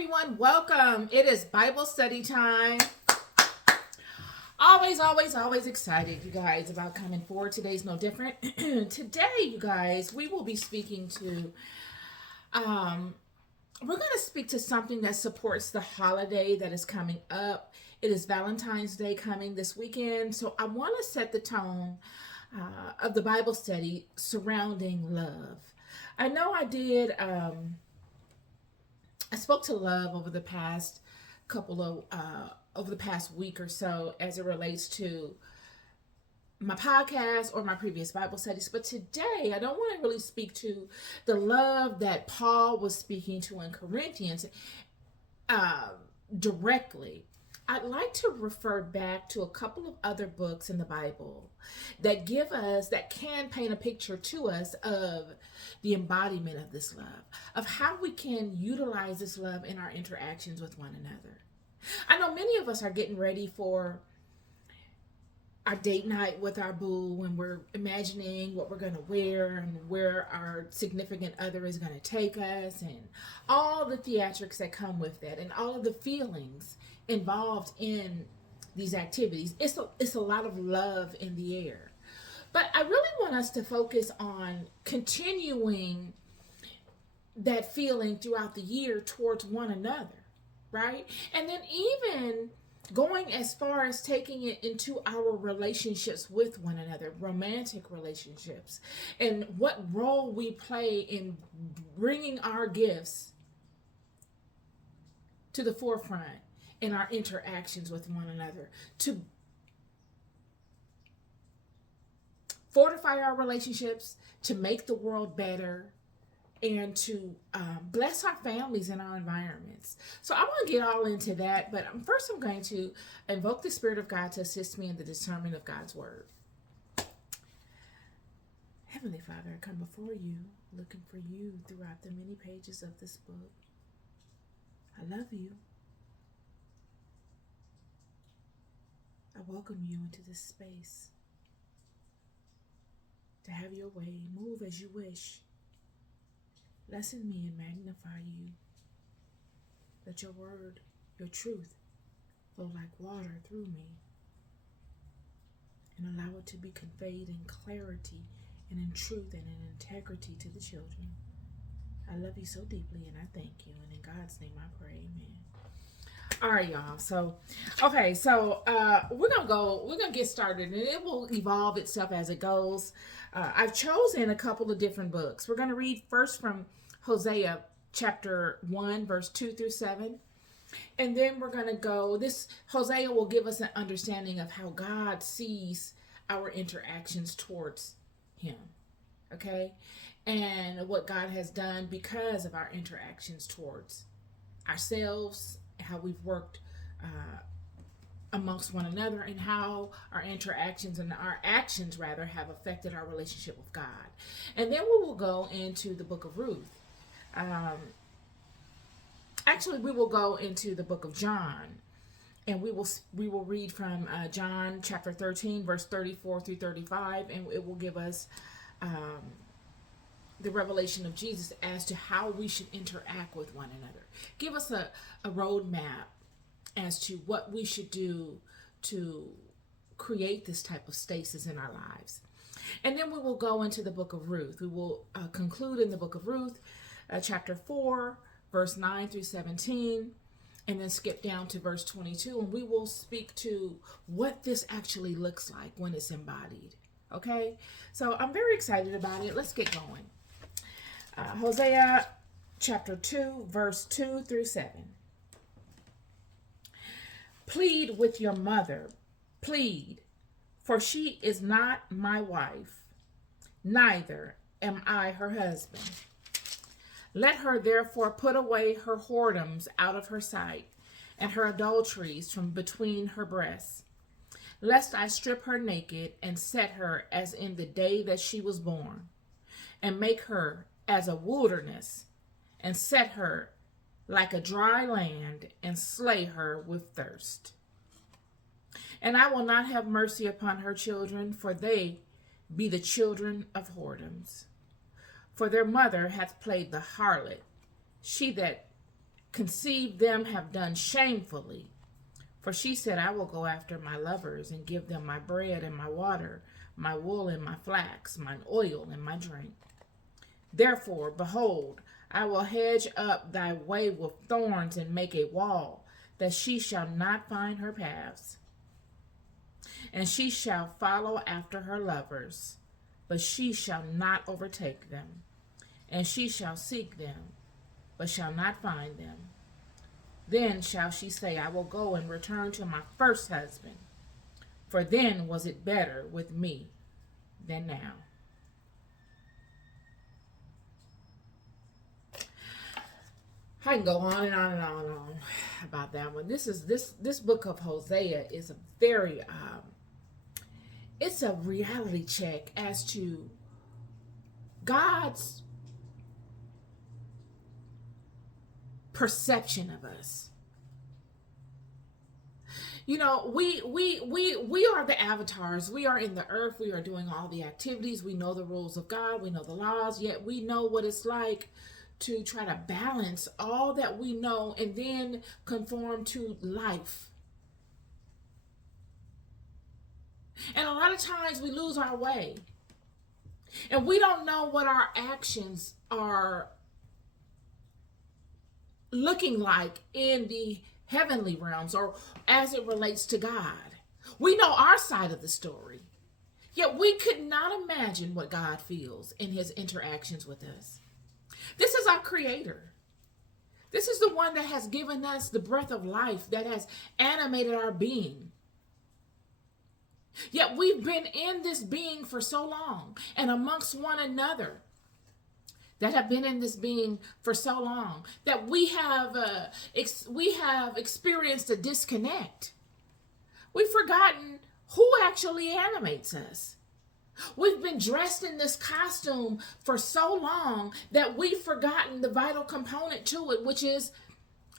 everyone. Welcome. It is Bible study time. Always excited, you guys, about coming forward. Today's no different. Today, you guys, we will be speaking to, we're going to speak to something that supports the holiday that is coming up. It is Valentine's Day coming this weekend. So I want to set the tone of the Bible study surrounding love. I know I did, I spoke to love over the past over the past week or so as it relates to my podcast or my previous Bible studies. But today, I don't want to really speak to the love that Paul was speaking to in Corinthians directly. I'd like to refer back to a couple of other books in the Bible that can paint a picture to us of the embodiment of this love, of how we can utilize this love in our interactions with one another. I know many of us are getting ready for our date night with our boo, and we're imagining what we're going to wear and where our significant other is going to take us, and all the theatrics that come with that, and all of the feelings involved in these activities. It's a lot of love in the air. But I really want us to focus on continuing that feeling throughout the year towards one another, right? And then even going as far as taking it into our relationships with one another, romantic relationships, and what role we play in bringing our gifts to the forefront in our interactions with one another, to fortify our relationships, to make the world better, and to bless our families and our environments. So I want to get all into that, but first I'm going to invoke the Spirit of God to assist me in the discernment of God's Word. Heavenly Father, I come before you, looking for you throughout the many pages of this book. I love you. I welcome you into this space to have your way. Move as you wish. Lessen me and magnify you. Let your word, your truth, flow like water through me, and allow it to be conveyed in clarity and in truth and in integrity to the children. I love you so deeply, and I thank you. And in God's name I pray, amen. All right, y'all. So we're gonna get started, and it will evolve itself as it goes. I've chosen a couple of different books. We're gonna read first from Hosea chapter 1, verse 2 through 7. And then we're gonna Hosea will give us an understanding of how God sees our interactions towards him. Okay? And what God has done because of our interactions towards ourselves, how we've worked amongst one another, and how our interactions and our actions rather have affected our relationship with God. And then we will go into the book of Ruth. Actually, we will go into the book of John, and we will read from John chapter 13, verse 34 through 35, and it will give us the revelation of Jesus as to how we should interact with one another. Give us a roadmap as to what we should do to create this type of stasis in our lives. And then we will go into the book of Ruth. We will conclude in the book of Ruth, chapter 4, verse 9 through 17, and then skip down to verse 22, and we will speak to what this actually looks like when it's embodied. Okay? So I'm very excited about it. Let's get going. Hosea chapter 2, verse 2 through 7. Plead with your mother, plead, for she is not my wife, neither am I her husband. Let her therefore put away her whoredoms out of her sight, and her adulteries from between her breasts, lest I strip her naked and set her as in the day that she was born, and make her as a wilderness, and set her like a dry land, and slay her with thirst. And I will not have mercy upon her children, for they be the children of whoredoms. For their mother hath played the harlot, she that conceived them have done shamefully. For she said, I will go after my lovers and give them my bread and my water, my wool and my flax, mine oil and my drink. Therefore, behold, I will hedge up thy way with thorns and make a wall, that she shall not find her paths. And she shall follow after her lovers, but she shall not overtake them. And she shall seek them, but shall not find them. Then shall she say, I will go and return to my first husband, for then was it better with me than now. I can go on and on and on and on about that one. This book of Hosea is a very it's a reality check as to God's perception of us. You know, we are the avatars. We are in the earth. We are doing all the activities. We know the rules of God. We know the laws. Yet we know what it's like to try to balance all that we know and then conform to life. And a lot of times we lose our way. And we don't know what our actions are looking like in the heavenly realms or as it relates to God. We know our side of the story. Yet we could not imagine what God feels in his interactions with us. This is our creator. This is the one that has given us the breath of life, that has animated our being. Yet we've been in this being for so long, and amongst one another that have been in this being for so long, that we have experienced a disconnect. We've forgotten who actually animates us. We've been dressed in this costume for so long that we've forgotten the vital component to it, which is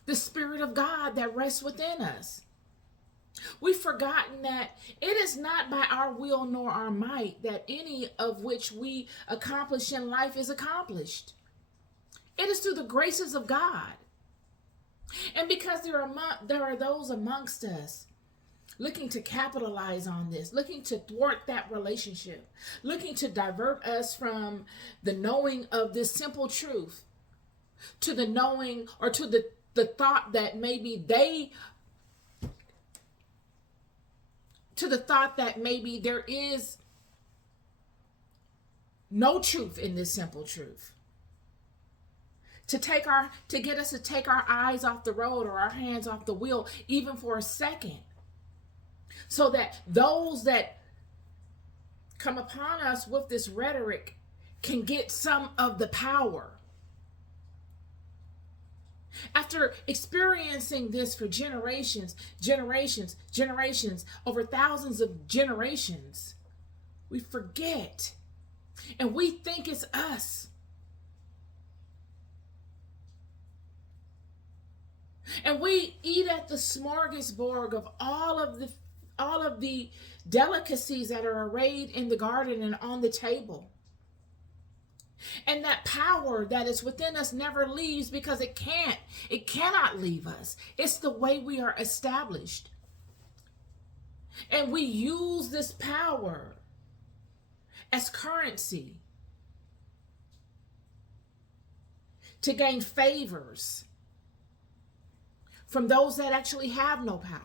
the Spirit of God that rests within us. We've forgotten that it is not by our will nor our might that any of which we accomplish in life is accomplished. It is through the graces of God. And because there are those amongst us looking to capitalize on this, looking to thwart that relationship, looking to divert us from the knowing of this simple truth to the knowing or to the thought that maybe there is no truth in this simple truth. To get us to take our eyes off the road or our hands off the wheel, even for a second, so that those that come upon us with this rhetoric can get some of the power. After experiencing this for generations, over thousands of generations, we forget and we think it's us. And we eat at the smorgasbord of all of the delicacies that are arrayed in the garden and on the table. And that power that is within us never leaves because it cannot leave us. It's the way we are established. And we use this power as currency to gain favors from those that actually have no power,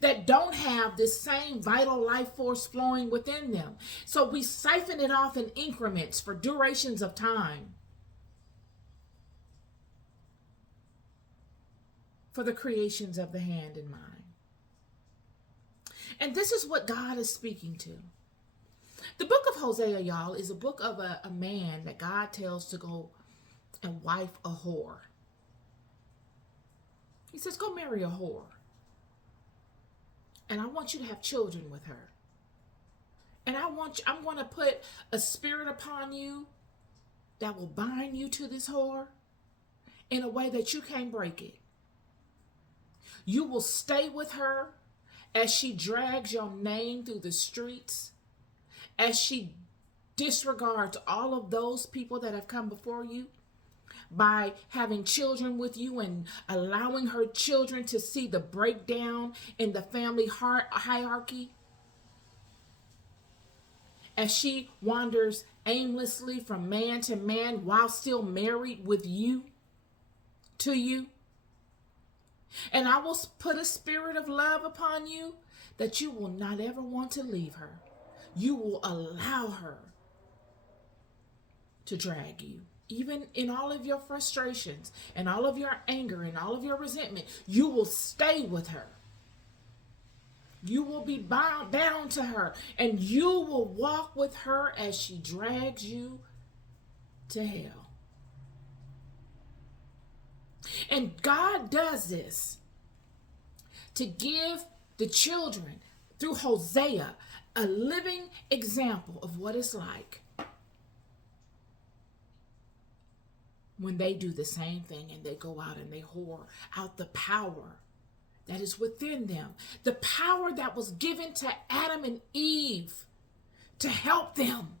that don't have this same vital life force flowing within them. So we siphon it off in increments for durations of time for the creations of the hand and mind. And this is what God is speaking to. The book of Hosea, y'all, is a book of a man that God tells to go and wife a whore. He says, go marry a whore. And I want you to have children with her. And I'm going to put a spirit upon you that will bind you to this whore in a way that you can't break it. You will stay with her as she drags your name through the streets, as she disregards all of those people that have come before you. by having children with you and allowing her children to see the breakdown in the family hierarchy as she wanders aimlessly from man to man while still married with you, to you. And I will put a spirit of love upon you that you will not ever want to leave her. You will allow her to drag you. Even in all of your frustrations and all of your anger and all of your resentment, you will stay with her. You will be bound to her, and you will walk with her as she drags you to hell. And God does this to give the children, through Hosea, a living example of what it's like when they do the same thing and they go out and they whore out the power that is within them. The power that was given to Adam and Eve to help them.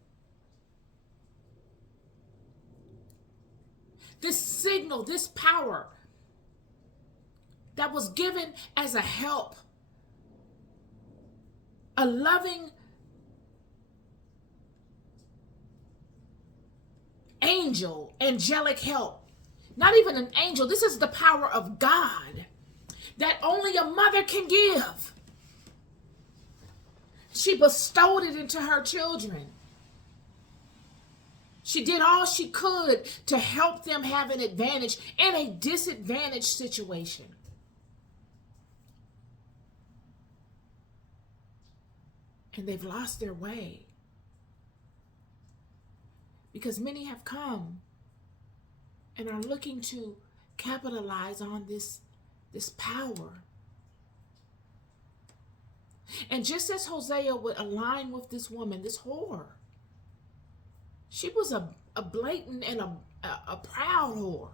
This signal, this power that was given as a help, a loving angelic help. Not even an angel. This is the power of God that only a mother can give. She bestowed it into her children. She did all she could to help them have an advantage in a disadvantaged situation. And they've lost their way. Because many have come and are looking to capitalize on this power. And just as Hosea would align with this woman, this whore, she was a blatant and a proud whore.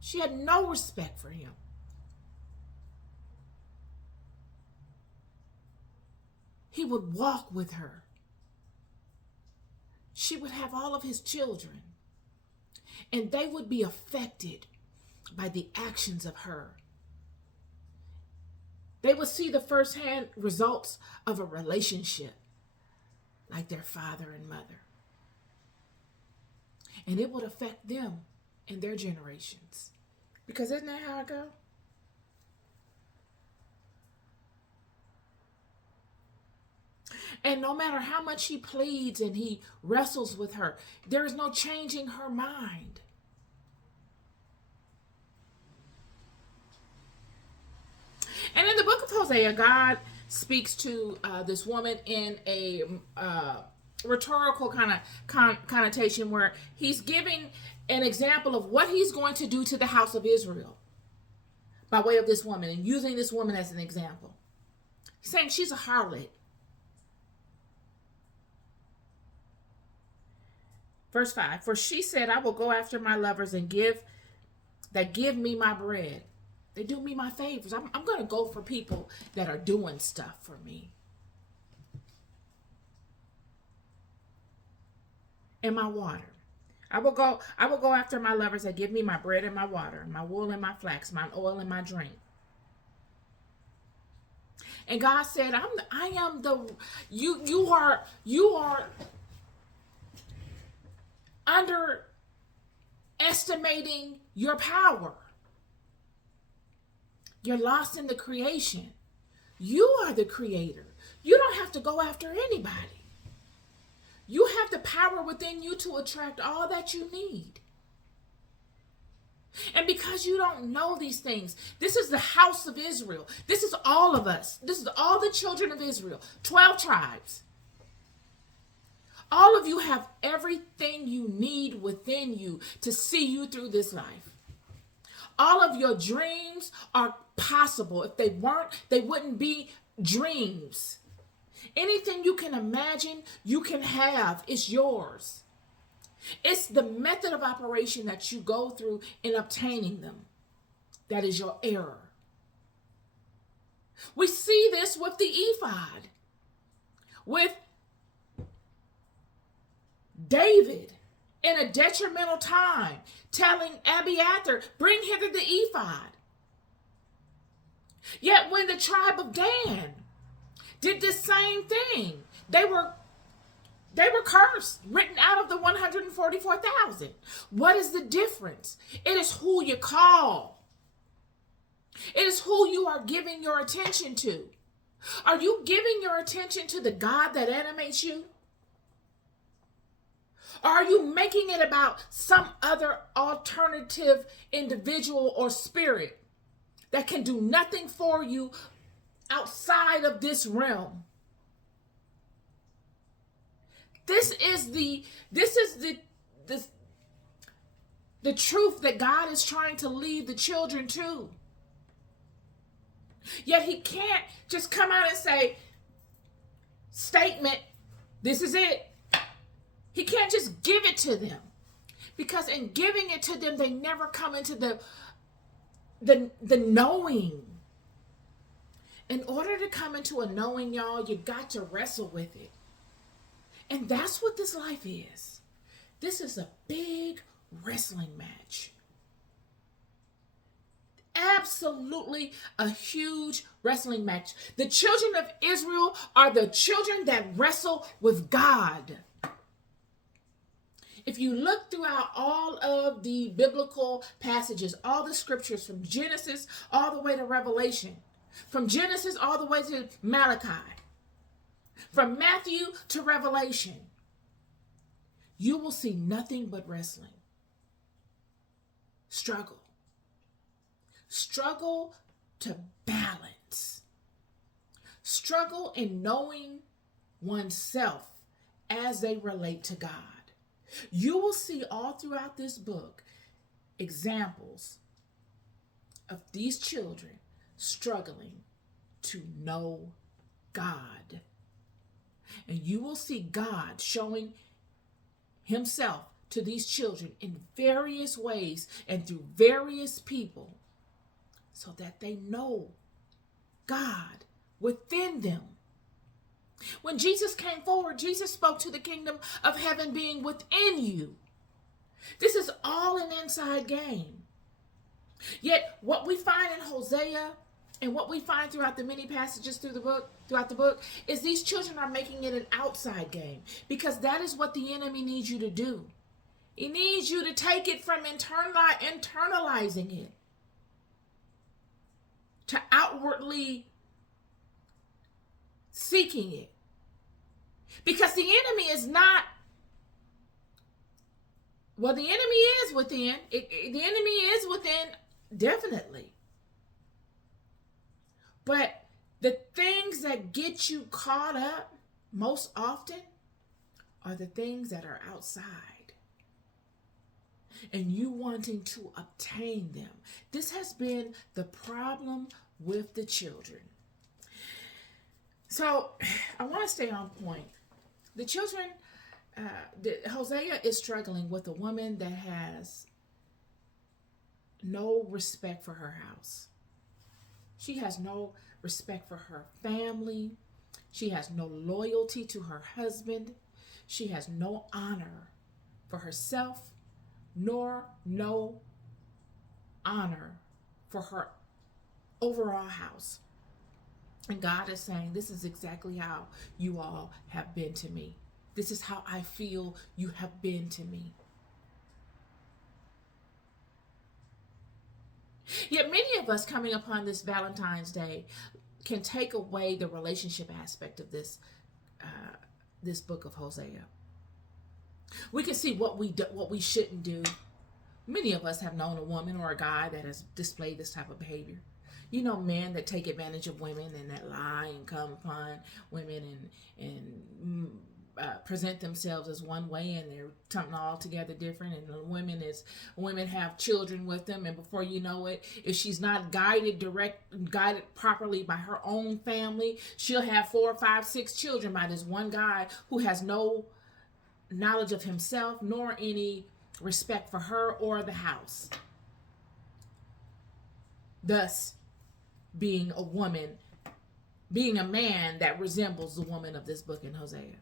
She had no respect for him. He would walk with her. She would have all of his children, and they would be affected by the actions of her. They would see the firsthand results of a relationship like their father and mother. And it would affect them and their generations. Because isn't that how it goes? And no matter how much he pleads and he wrestles with her, there is no changing her mind. And in the book of Hosea, God speaks to this woman in a rhetorical kind of connotation where he's giving an example of what he's going to do to the house of Israel by way of this woman and using this woman as an example. He's saying she's a harlot. Verse 5, for she said, I will go after my lovers and give me my bread. They do me my favors. I'm going to go for people that are doing stuff for me. And my water. I will go after my lovers that give me my bread and my water, my wool and my flax, my oil and my drink. And God said, you are underestimating your power. You're lost in the creation. You are the creator. You don't have to go after anybody. You have the power within you to attract all that you need. And because you don't know these things, this is the house of Israel. This is all of us. This is all the children of Israel, 12 tribes. All of you have everything you need within you to see you through this life. All of your dreams are possible. If they weren't, they wouldn't be dreams. Anything you can imagine, you can have. It's yours. It's the method of operation that you go through in obtaining them that is your error. We see this with the ephod, with David in a detrimental time, telling Abiathar, bring hither the ephod. Yet when the tribe of Dan did the same thing, they were cursed, written out of the 144,000. What is the difference? It is who you call. It is who you are giving your attention to. Are you giving your attention to the God that animates you? Or are you making it about some other alternative individual or spirit that can do nothing for you outside of this realm? This is the truth that God is trying to lead the children to. Yet he can't just come out and say, statement, this is it. He can't just give it to them. Because in giving it to them, they never come into the knowing. In order to come into a knowing, y'all, you got to wrestle with it. And that's what this life is. This is a big wrestling match. Absolutely a huge wrestling match. The children of Israel are the children that wrestle with God. If you look throughout all of the biblical passages, all the scriptures from Genesis all the way to Revelation, from Genesis all the way to Malachi, from Matthew to Revelation, you will see nothing but wrestling. Struggle. Struggle to balance. Struggle in knowing oneself as they relate to God. You will see all throughout this book examples of these children struggling to know God. And you will see God showing himself to these children in various ways and through various people so that they know God within them. When Jesus came forward, Jesus spoke to the kingdom of heaven being within you. This is all an inside game. Yet what we find in Hosea and what we find throughout the many passages throughout the book is these children are making it an outside game, because that is what the enemy needs you to do. He needs you to take it from internalizing it to outwardly seeking it. Because the enemy is not, well, the enemy is within. The enemy is within, definitely. But the things that get you caught up most often are the things that are outside. And you wanting to obtain them. This has been the problem with the children. So I want to stay on point. The children, Hosea is struggling with a woman that has no respect for her house. She has no respect for her family. She has no loyalty to her husband. She has no honor for herself, nor no honor for her overall house. And God is saying, this is exactly how you all have been to me. This is how I feel you have been to me. Yet many of us coming upon this Valentine's Day can take away the relationship aspect of this book of Hosea. We can see what we shouldn't do. Many of us have known a woman or a guy that has displayed this type of behavior. You know, men that take advantage of women and that lie and come upon women and present themselves as one way, and they're something altogether different. And the women have children with them, and before you know it, if she's not guided properly by her own family, she'll have 4, 5, 6 children by this one guy who has no knowledge of himself nor any respect for her or the house. Thus, being a man that resembles the woman of this book in Hosea.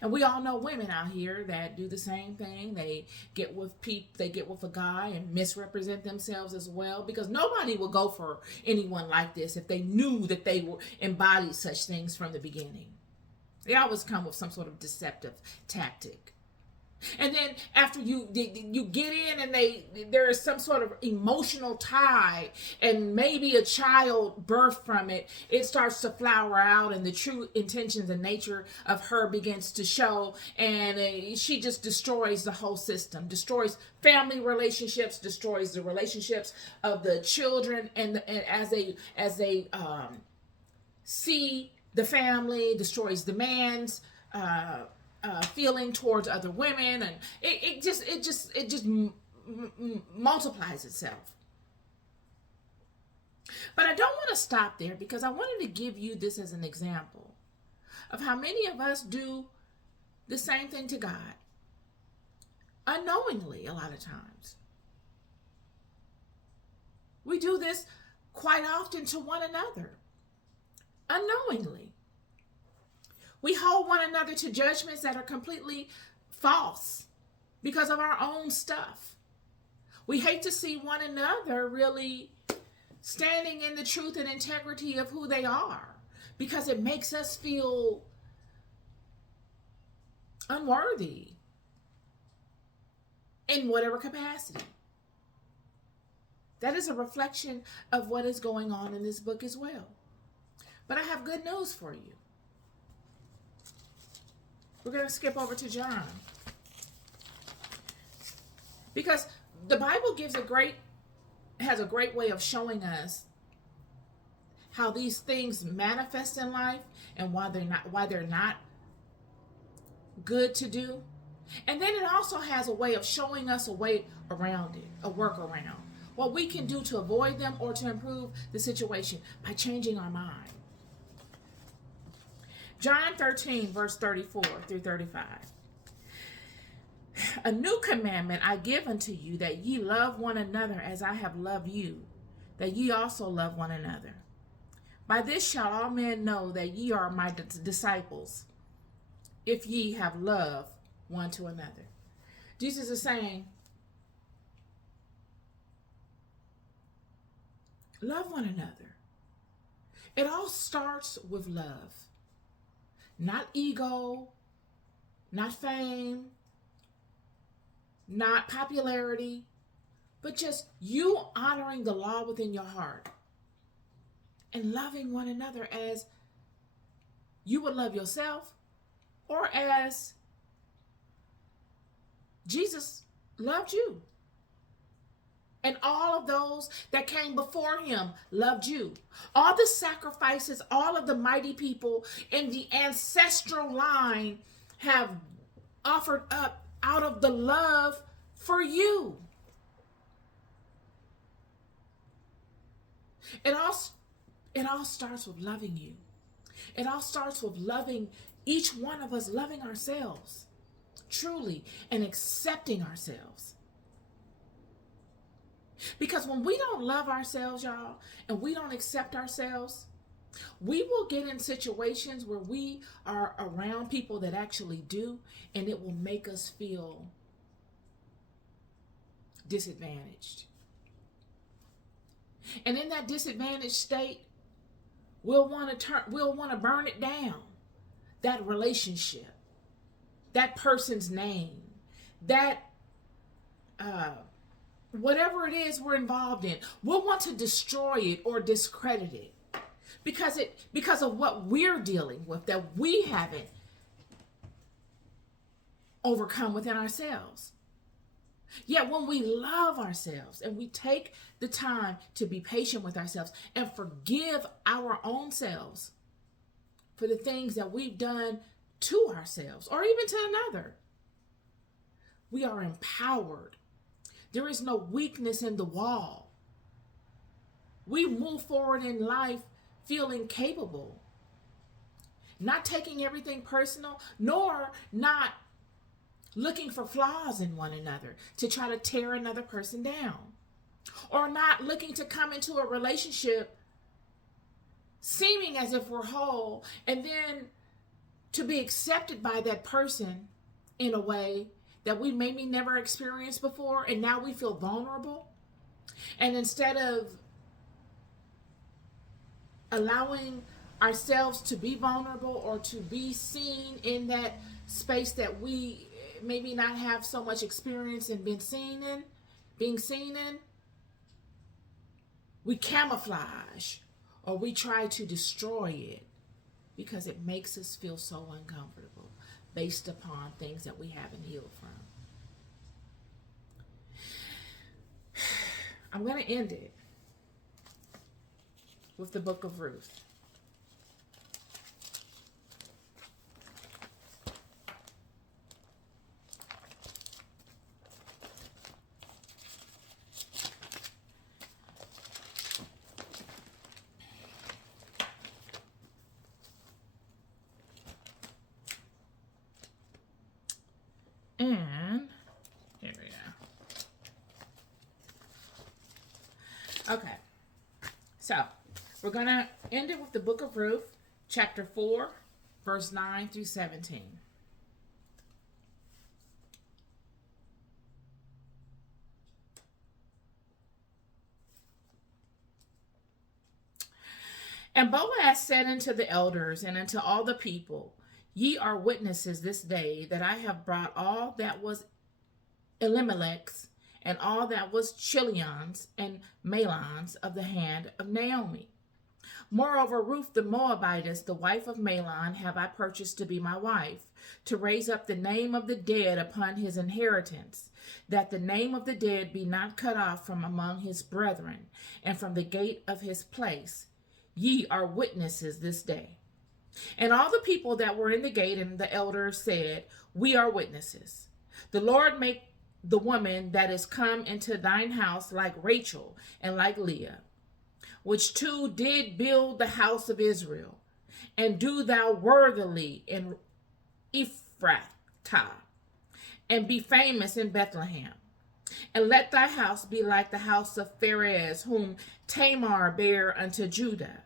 And we all know women out here that do the same thing. They get with they get with a guy and misrepresent themselves as well, because nobody will go for anyone like this if they knew that they were embodied such things from the beginning. They always come with some sort of deceptive tactic. And then after you get in and there is some sort of emotional tie and maybe a child birthed from it, it starts to flower out and the true intentions and nature of her begins to show, and she just destroys the whole system, destroys family relationships, destroys the relationships of the children, and as they see the family, destroys the man's feeling towards other women, and it just multiplies itself. But I don't want to stop there, because I wanted to give you this as an example of how many of us do the same thing to God unknowingly. A lot of times we do this quite often to one another unknowingly. We hold one another to judgments that are completely false because of our own stuff. We hate to see one another really standing in the truth and integrity of who they are, because it makes us feel unworthy in whatever capacity. That is a reflection of what is going on in this book as well. But I have good news for you. We're going to skip over to John, because the Bible has a great way of showing us how these things manifest in life and why they're not good to do. And then it also has a way of showing us a way around it, a workaround, what we can do to avoid them or to improve the situation by changing our mind. John 13, verse 34 through 35. A new commandment I give unto you, that ye love one another as I have loved you, that ye also love one another. By this shall all men know that ye are my disciples, if ye have love one to another. Jesus is saying, love one another. It all starts with love. Not ego, not fame, not popularity, but just you honoring the law within your heart and loving one another as you would love yourself, or as Jesus loved you. And all of those that came before him loved you. All the sacrifices, all of the mighty people in the ancestral line have offered up out of the love for you. It all starts with loving you. It all starts with loving each one of us, loving ourselves truly and accepting ourselves. Because when we don't love ourselves, y'all, and we don't accept ourselves, we will get in situations where we are around people that actually do, and it will make us feel disadvantaged. And in that disadvantaged state, we'll want to burn it down. That relationship, that person's name, that whatever it is we're involved in, we'll want to destroy it or discredit it because of what we're dealing with that we haven't overcome within ourselves. Yet when we love ourselves and we take the time to be patient with ourselves and forgive our own selves for the things that we've done to ourselves or even to another, we are empowered. There is no weakness in the wall. We move forward in life feeling capable, not taking everything personal, nor not looking for flaws in one another to try to tear another person down, or not looking to come into a relationship seeming as if we're whole and then to be accepted by that person in a way that we maybe never experienced before, and now we feel vulnerable. And instead of allowing ourselves to be vulnerable or to be seen in that space that we maybe not have so much experience in being seen in, we camouflage or we try to destroy it because it makes us feel so uncomfortable based upon things that we haven't healed from. I'm going to end it with the book of Ruth. And here we go. Okay. So we're going to end it with the book of Ruth, chapter 4, verse 9 through 17. And Boaz said unto the elders and unto all the people, Ye are witnesses this day that I have brought all that was Elimelech's and all that was Chilion's and Mahlon's of the hand of Naomi. Moreover, Ruth the Moabitess, the wife of Mahlon, have I purchased to be my wife, to raise up the name of the dead upon his inheritance, that the name of the dead be not cut off from among his brethren, and from the gate of his place. Ye are witnesses this day. And all the people that were in the gate and the elders said, We are witnesses. The Lord make the woman that is come into thine house like Rachel and like Leah, which two did build the house of Israel. And do thou worthily in Ephrathah, and be famous in Bethlehem. And let thy house be like the house of Pharez, whom Tamar bare unto Judah,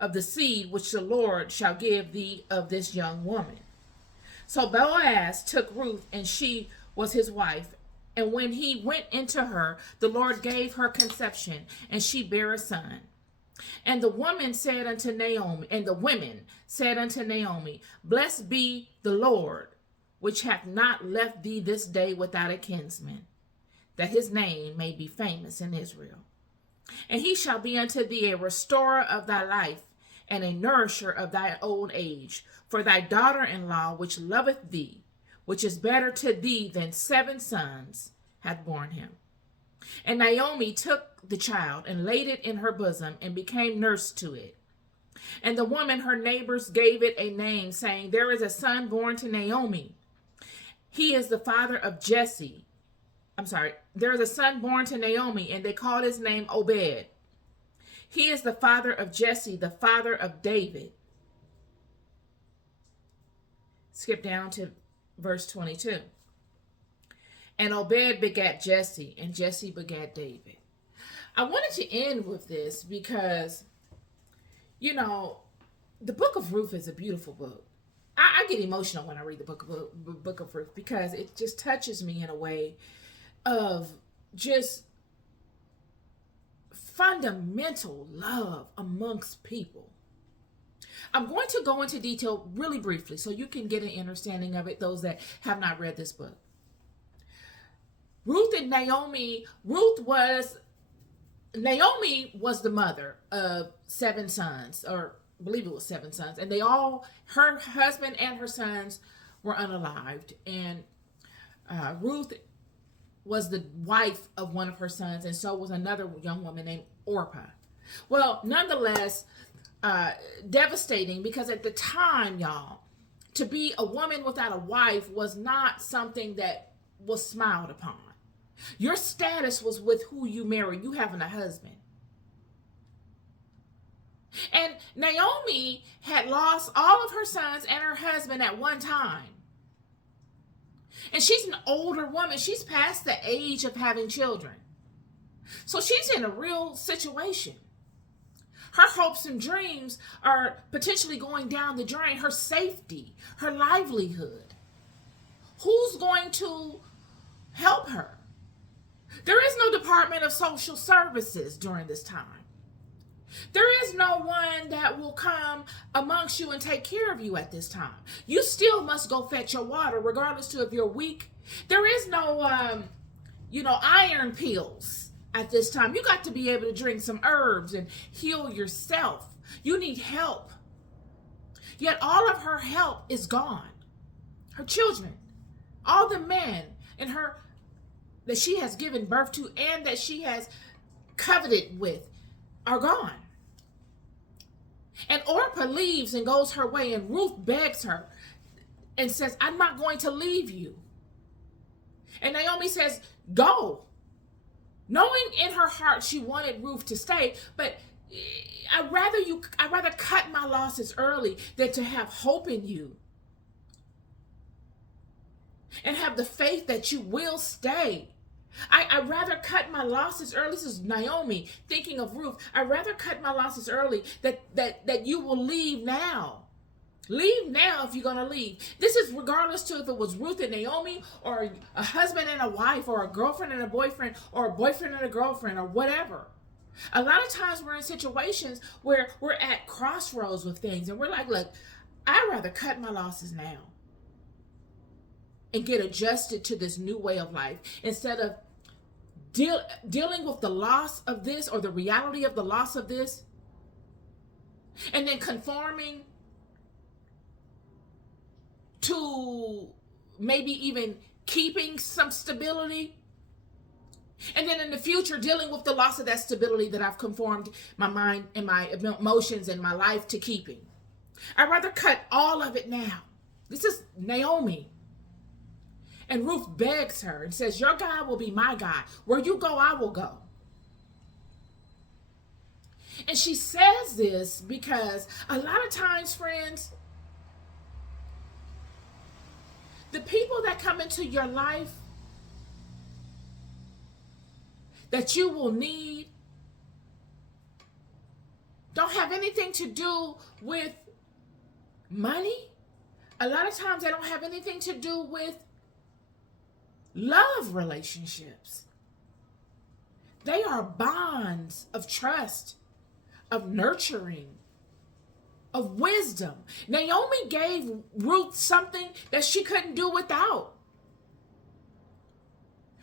of the seed which the Lord shall give thee of this young woman. So Boaz took Ruth, and she was his wife. And when he went into her, the Lord gave her conception, and she bare a son. And the women said unto Naomi, Blessed be the Lord, which hath not left thee this day without a kinsman, that his name may be famous in Israel. And he shall be unto thee a restorer of thy life, and a nourisher of thy old age. For thy daughter-in-law, which loveth thee, which is better to thee than 7 sons, hath borne him. And Naomi took the child, and laid it in her bosom, and became nurse to it. And the woman, her neighbors, gave it a name, saying, There is a son born to Naomi. He is the father of Jesse. There is a son born to Naomi, and they called his name Obed. He is the father of Jesse, the father of David. Skip down to verse 22. And Obed begat Jesse, and Jesse begat David. I wanted to end with this because, the book of Ruth is a beautiful book. I get emotional when I read the book of Ruth because it just touches me in a way of just fundamental love amongst people. I'm going to go into detail really briefly so you can get an understanding of it, those that have not read this book. Ruth and Naomi, Naomi was the mother of 7 sons, or I believe it was 7 sons, and her husband and her sons were unalived, and Ruth was the wife of one of her sons, and so was another young woman named Orpah. Well, nonetheless, devastating, because at the time, y'all, to be a woman without a wife was not something that was smiled upon. Your status was with who you married, you having a husband. And Naomi had lost all of her sons and her husband at one time. And she's an older woman. She's past the age of having children. So she's in a real situation. Her hopes and dreams are potentially going down the drain. Her safety, her livelihood. Who's going to help her? There is no Department of Social Services during this time. There is no one that will come amongst you and take care of you at this time. You still must go fetch your water, regardless to if you're weak. There is no, iron pills at this time. You got to be able to drink some herbs and heal yourself. You need help. Yet all of her help is gone. Her children, all the men in her that she has given birth to and that she has coveted with are gone. And Orpah leaves and goes her way, and Ruth begs her and says, I'm not going to leave you. And Naomi says, go. Knowing in her heart she wanted Ruth to stay, but I'd rather cut my losses early than to have hope in you and have the faith that you will stay. I'd rather cut my losses early. This is Naomi thinking of Ruth. I'd rather cut my losses early that you will leave now. Leave now if you're going to leave. This is regardless to if it was Ruth and Naomi or a husband and a wife or a girlfriend and a boyfriend or a boyfriend and a girlfriend or whatever. A lot of times we're in situations where we're at crossroads with things and we're like, look, I'd rather cut my losses now and get adjusted to this new way of life instead of dealing with the loss of this or the reality of the loss of this and then conforming to maybe even keeping some stability. And then in the future, dealing with the loss of that stability that I've conformed my mind and my emotions and my life to keeping. I'd rather cut all of it now. This is Naomi. And Ruth begs her and says, your God will be my God. Where you go, I will go. And she says this because a lot of times, friends, the people that come into your life that you will need don't have anything to do with money. A lot of times they don't have anything to do with love relationships. They are bonds of trust, of nurturing, of wisdom. Naomi gave Ruth something that she couldn't do without.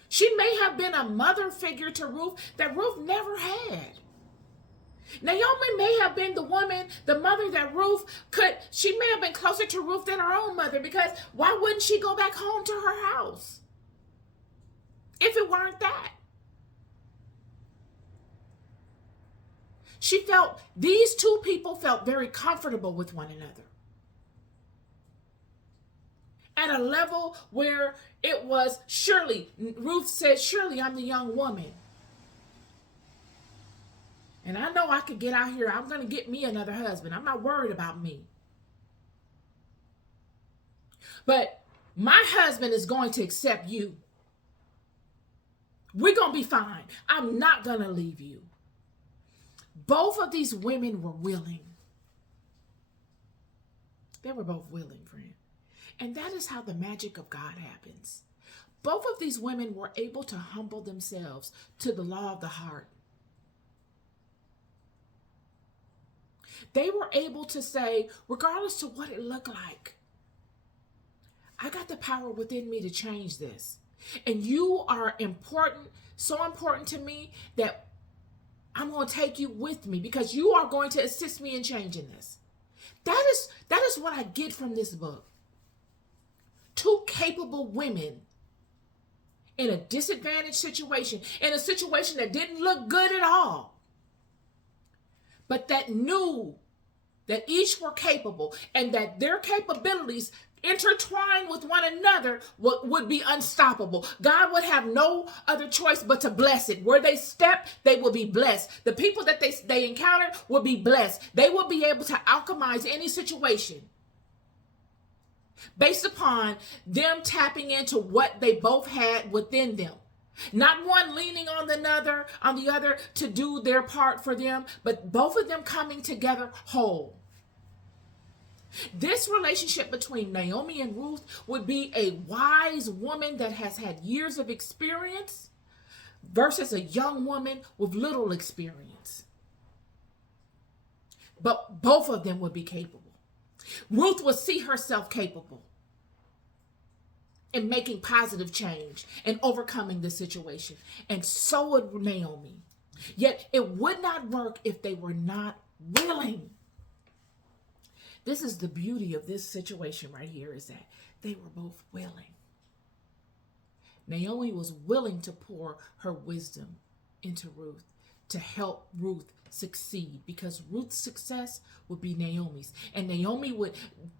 She may have been a mother figure to Ruth that Ruth never had. Naomi may have been the woman, the mother that she may have been closer to Ruth than her own mother, because why wouldn't she go back home to her house if it weren't that? These two people felt very comfortable with one another at a level where it was Ruth said, surely I'm the young woman. And I know I could get out here. I'm going to get me another husband. I'm not worried about me. But my husband is going to accept you. We're going to be fine. I'm not going to leave you. Both of these women were willing. They were both willing, friend. And that is how the magic of God happens. Both of these women were able to humble themselves to the law of the heart. They were able to say, regardless to what it looked like, I got the power within me to change this. And you are important, so important to me that I'm going to take you with me because you are going to assist me in changing this. That is what I get from this book. Two capable women in a disadvantaged situation, in a situation that didn't look good at all, but that knew that each were capable and that their capabilities intertwined with one another would be unstoppable. God would have no other choice but to bless it. Where they step, they will be blessed. The people that they encountered will be blessed. They will be able to alchemize any situation based upon them tapping into what they both had within them. Not one leaning on the other to do their part for them, but both of them coming together whole. This relationship between Naomi and Ruth would be a wise woman that has had years of experience versus a young woman with little experience. But both of them would be capable. Ruth would see herself capable in making positive change and overcoming the situation. And so would Naomi. Yet it would not work if they were not willing. This is the beauty of this situation right here, is that they were both willing. Naomi was willing to pour her wisdom into Ruth to help Ruth succeed, because Ruth's success would be Naomi's. And Naomi would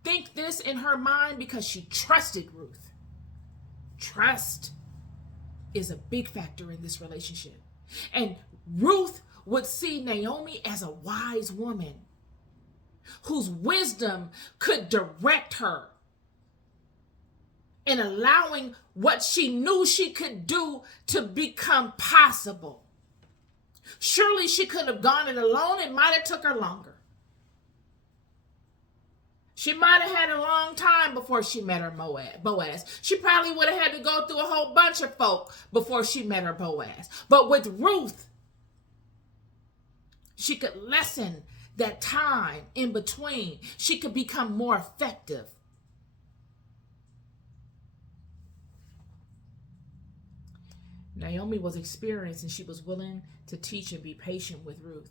think this in her mind because she trusted Ruth. Trust is a big factor in this relationship. And Ruth would see Naomi as a wise woman whose wisdom could direct her in allowing what she knew she could do to become possible. Surely she could have gone it alone. It might have took her longer. She might have had a long time before she met her Boaz. She probably would have had to go through a whole bunch of folk before she met her Boaz. But with Ruth, she could lessen that time in between. She could become more effective. Naomi was experienced, and she was willing to teach and be patient with Ruth.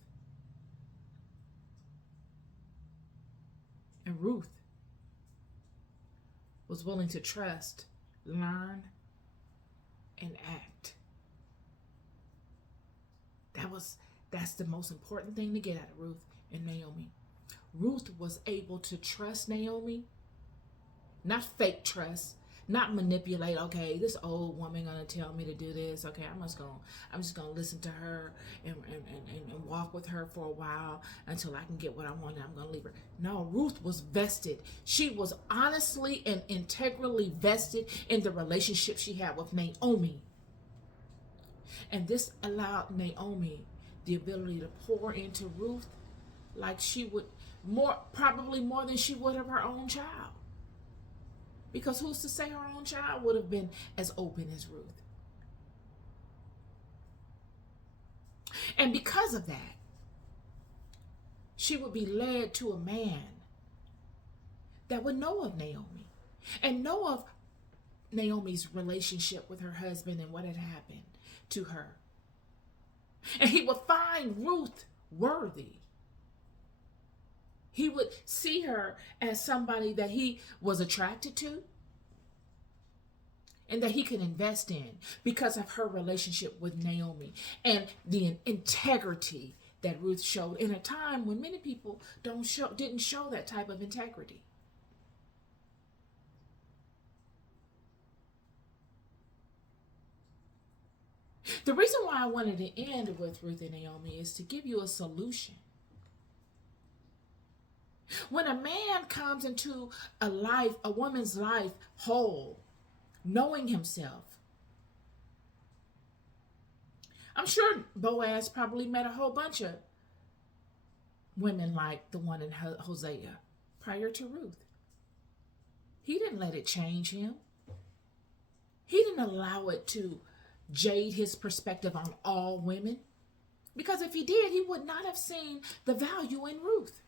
And Ruth was willing to trust, learn, and act. That's the most important thing to get out of Ruth and Naomi. Ruth was able to trust Naomi, not fake trust, not manipulate. Okay, this old woman gonna tell me to do this. Okay, I'm just gonna listen to her and walk with her for a while until I can get what I want, and I'm gonna leave her. No, Ruth was vested. She was honestly and integrally vested in the relationship she had with Naomi. And this allowed Naomi the ability to pour into Ruth like she would probably more than she would of her own child. Because who's to say her own child would have been as open as Ruth? And because of that, she would be led to a man that would know of Naomi and know of Naomi's relationship with her husband and what had happened to her. And he would find Ruth worthy. He would see her as somebody that he was attracted to and that he could invest in because of her relationship with Naomi and the integrity that Ruth showed in a time when many people didn't show that type of integrity. The reason why I wanted to end with Ruth and Naomi is to give you a solution. When a man comes into a woman's life whole, knowing himself, I'm sure Boaz probably met a whole bunch of women like the one in Hosea prior to Ruth. He didn't let it change him. He didn't allow it to jade his perspective on all women. Because if he did, he would not have seen the value in Ruth.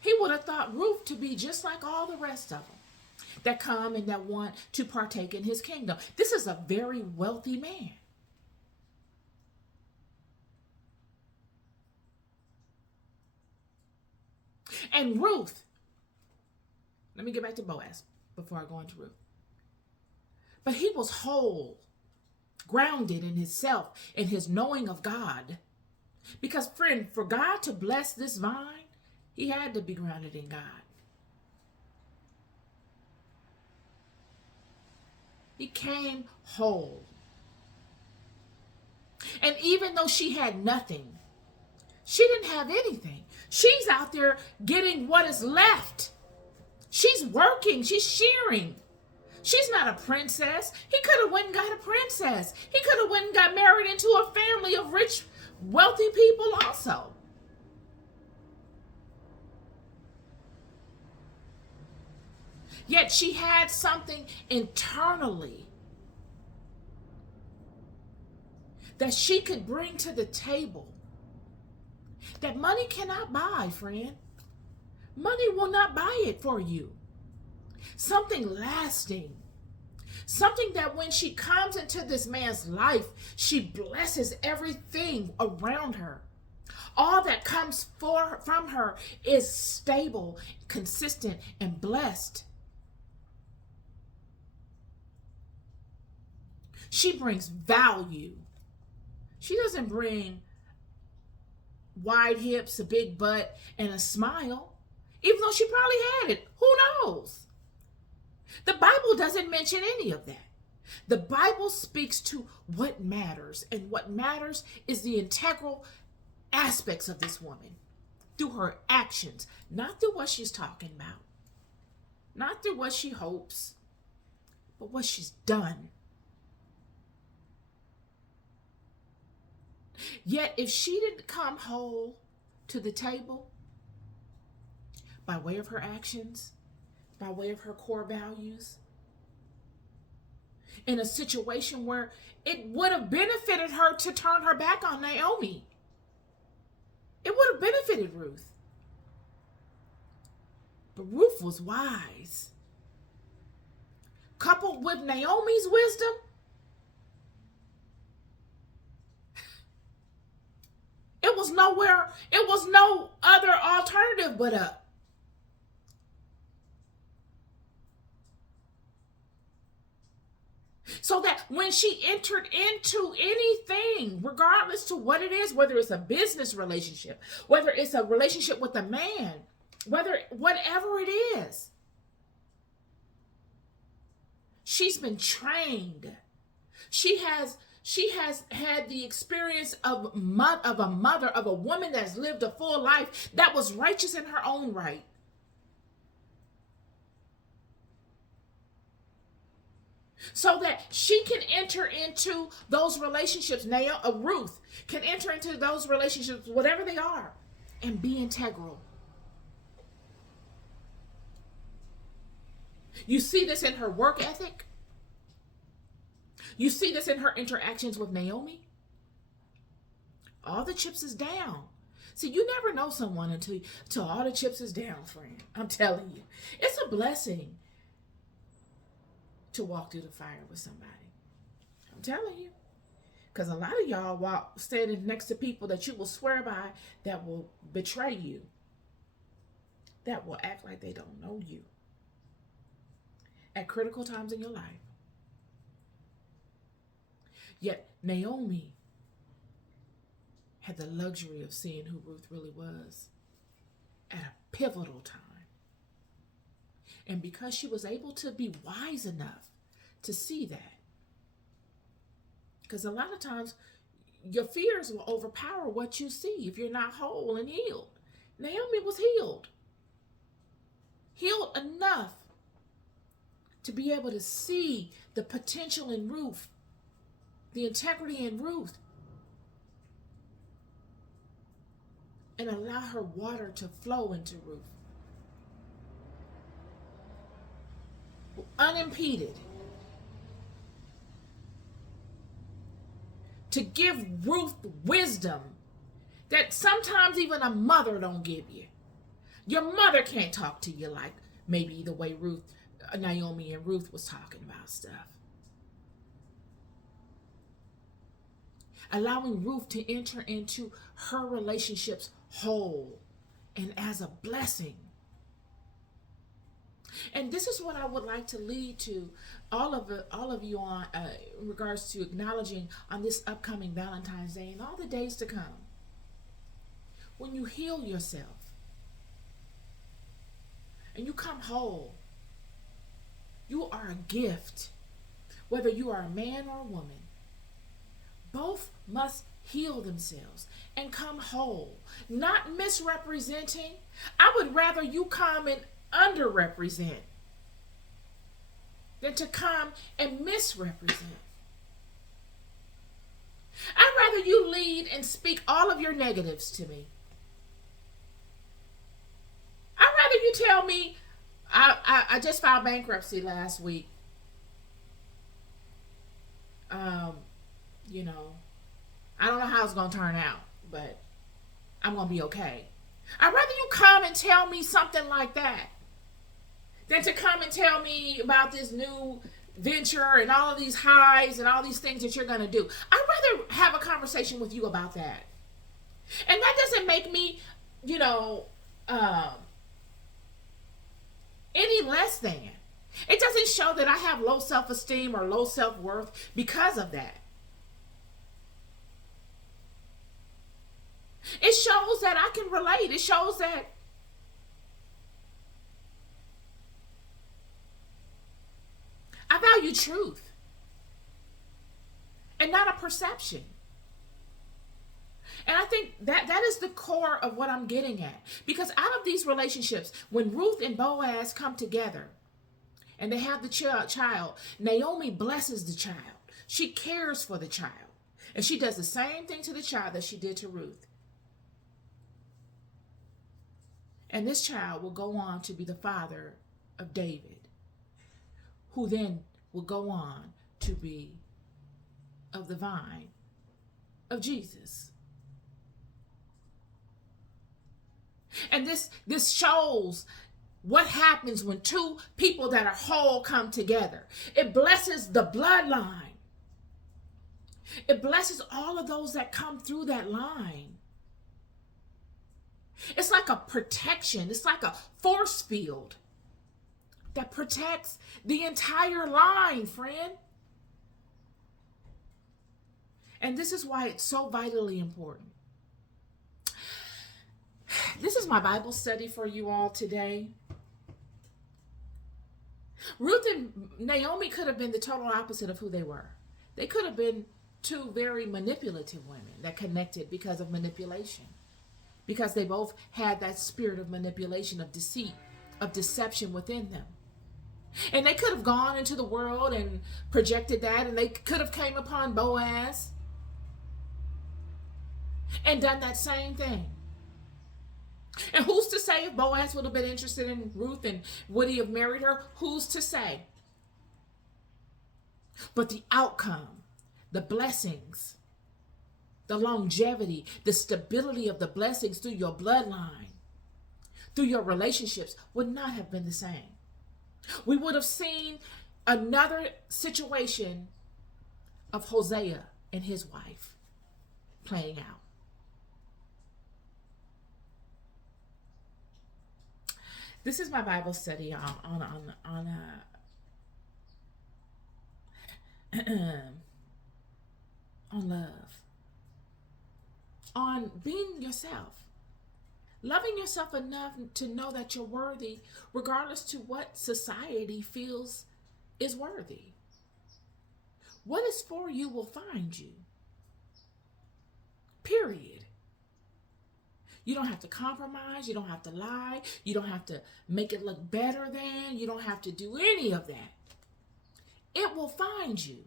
He would have thought Ruth to be just like all the rest of them that come and that want to partake in his kingdom. This is a very wealthy man. And Ruth, let me get back to Boaz before I go into Ruth. But he was whole, grounded in himself and his knowing of God. Because, friend, for God to bless this vine, he had to be grounded in God. He came whole. And even though she had nothing, she didn't have anything. She's out there getting what is left. She's working. She's shearing. She's not a princess. He could have went and got a princess. He could have went and got married into a family of rich, wealthy people also. Yet she had something internally that she could bring to the table that money cannot buy, friend. Money will not buy it for you. Something lasting. Something that when she comes into this man's life, she blesses everything around her. All that comes from her is stable, consistent, and blessed. She brings value. She doesn't bring wide hips, a big butt, and a smile, even though she probably had it. Who knows? The Bible doesn't mention any of that. The Bible speaks to what matters, and what matters is the integral aspects of this woman through her actions, not through what she's talking about, not through what she hopes, but what she's done. Yet if she didn't come whole to the table by way of her actions, by way of her core values, in a situation where it would have benefited her to turn her back on Naomi, it would have benefited Ruth. But Ruth was wise. Coupled with Naomi's wisdom, it was no other alternative but up. So that when she entered into anything, regardless to what it is, whether it's a business relationship, whether it's a relationship with a man, whatever it is, she's been trained. She has had the experience of a mother, of a woman that's lived a full life, that was righteous in her own right. So that she can enter into those relationships. Ruth can enter into those relationships, whatever they are, and be integral. You see this in her work ethic. You see this in her interactions with Naomi. All the chips is down. See, you never know someone until all the chips is down, friend. I'm telling you. It's a blessing to walk through the fire with somebody. I'm telling you. Because a lot of y'all standing next to people that you will swear by that will betray you. That will act like they don't know you. At critical times in your life. Yet Naomi had the luxury of seeing who Ruth really was at a pivotal time. And because she was able to be wise enough to see that, because a lot of times your fears will overpower what you see if you're not whole and healed. Naomi was healed. Healed enough to be able to see the potential in Ruth, the integrity in Ruth, and allow her water to flow into Ruth. Unimpeded. To give Ruth wisdom that sometimes even a mother don't give you. Your mother can't talk to you like maybe the way Naomi and Ruth was talking about stuff. Allowing Ruth to enter into her relationships whole and as a blessing. And this is what I would like to lead to all of you on in regards to acknowledging on this upcoming Valentine's Day and all the days to come. When you heal yourself and you come whole, you are a gift. Whether you are a man or a woman, both must heal themselves and come whole, not misrepresenting. I would rather you come and underrepresent than to come and misrepresent. I'd rather you lead and speak all of your negatives to me. I'd rather you tell me, I just filed bankruptcy last week. Um, you know, I don't know how it's going to turn out, but I'm going to be okay. I'd rather you come and tell me something like that than to come and tell me about this new venture and all of these highs and all these things that you're going to do. I'd rather have a conversation with you about that. And that doesn't make me, you know, any less than. It doesn't show that I have low self-esteem or low self-worth because of that. It shows that I can relate. It shows that I value truth and not a perception. And I think that is the core of what I'm getting at. Because out of these relationships, when Ruth and Boaz come together and they have the child, Naomi blesses the child. She cares for the child. And she does the same thing to the child that she did to Ruth. And this child will go on to be the father of David, who then will go on to be of the vine of Jesus. And this shows what happens when two people that are whole come together. It blesses the bloodline. It blesses all of those that come through that line. It's like a protection. It's like a force field that protects the entire line, friend. And this is why it's so vitally important. This is my Bible study for you all today. Ruth and Naomi could have been the total opposite of who they were. They could have been two very manipulative women that connected because of manipulation. Because they both had that spirit of manipulation, of deceit, of deception within them. And they could have gone into the world and projected that, and they could have came upon Boaz and done that same thing. And who's to say if Boaz would have been interested in Ruth and would he have married her? Who's to say? But the outcome, the blessings, the longevity, the stability of the blessings through your bloodline, through your relationships would not have been the same. We would have seen another situation of Hosea and his wife playing out. This is my Bible study on love, on being yourself, loving yourself enough to know that you're worthy, regardless to what society feels is worthy. What is for you will find you. Period. You don't have to compromise. You don't have to lie. You don't have to make it look better than. You don't have to do any of that. It will find you.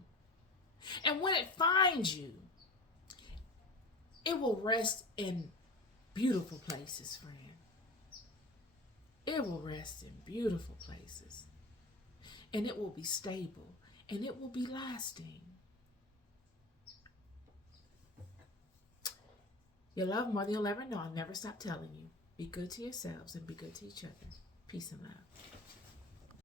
And when it finds you, it will rest in beautiful places, friend. It will rest in beautiful places. And it will be stable. And it will be lasting. Your love more than you'll ever know. I'll never stop telling you. Be good to yourselves and be good to each other. Peace and love.